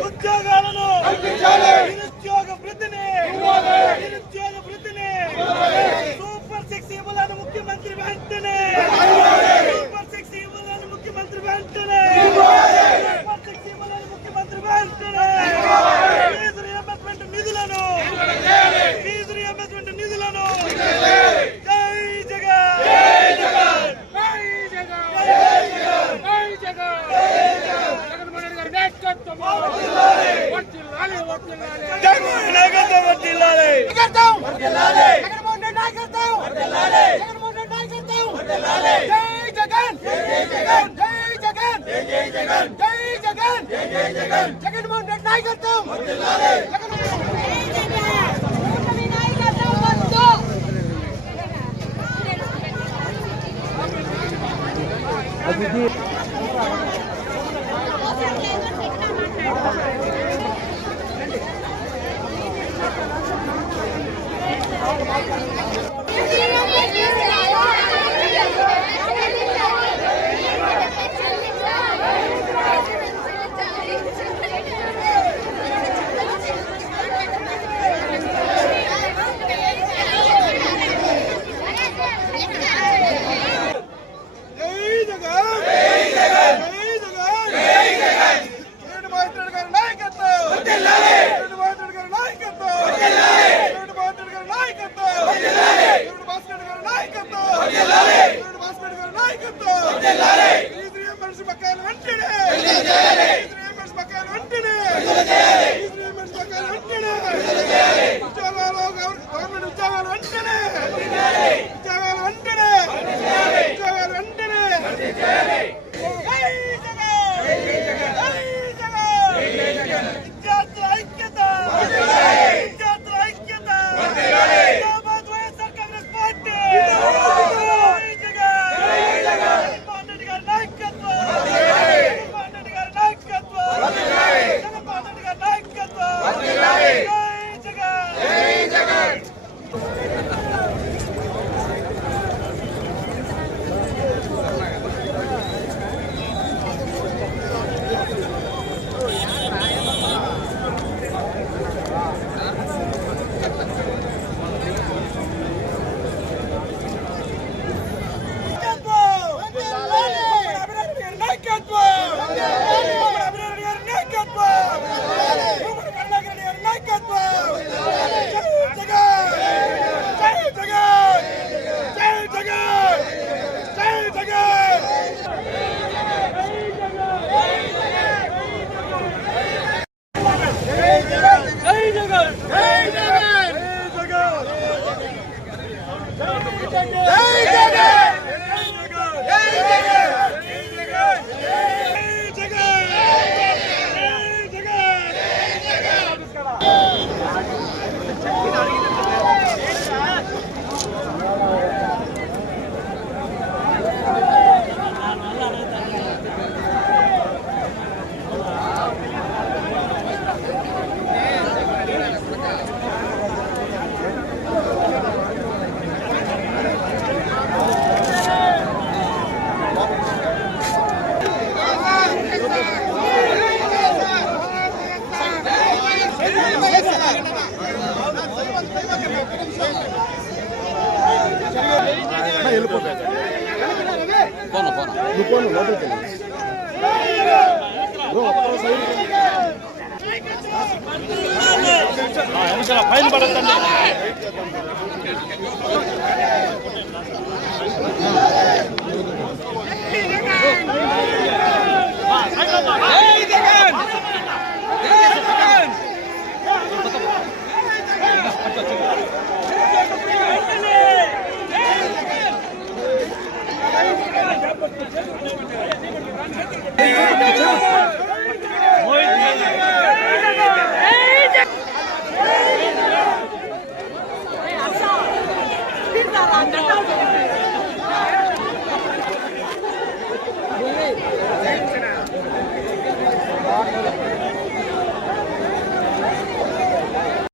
ఉద్యోగాలను నిరుద్యోగ వృద్ధిని సూపర్ 6 ఇవ్వాలని ముఖ్యమంత్రి వెంటనే సూపర్ 6 ఇవ్వాలని ముఖ్యమంత్రి వెంటనే సూపర్ 6 ఇవ్వాలని ముఖ్యమంత్రి వెంటనే ఫీజు రీయింబర్స్మెంట్ నిధులను జై జగన్ జై జగన్ జై జగన్ జై జగన్ జగన్మోహన్ రెడ్డి గారి నాయకత్వం వర్ధిల్లాలి జగన్మోహన్ నాయకత్వం వర్ధిల్లాలి జగన్మోహన్ రెడ్డి నాయకత్వం వర్ధిల్లాలి జగన్మోహన్ రెడ్డి నాయకత్వం వర్ధిల్లాలి జై జగన్ జై జగన్ జై జగన్ జై జగన్ జై జగన్ జై జగన్ జగన్మోహన్ రెడ్డి నాయకత్వం వర్ధిల్లాలి ఫైన్ పడద్దండి.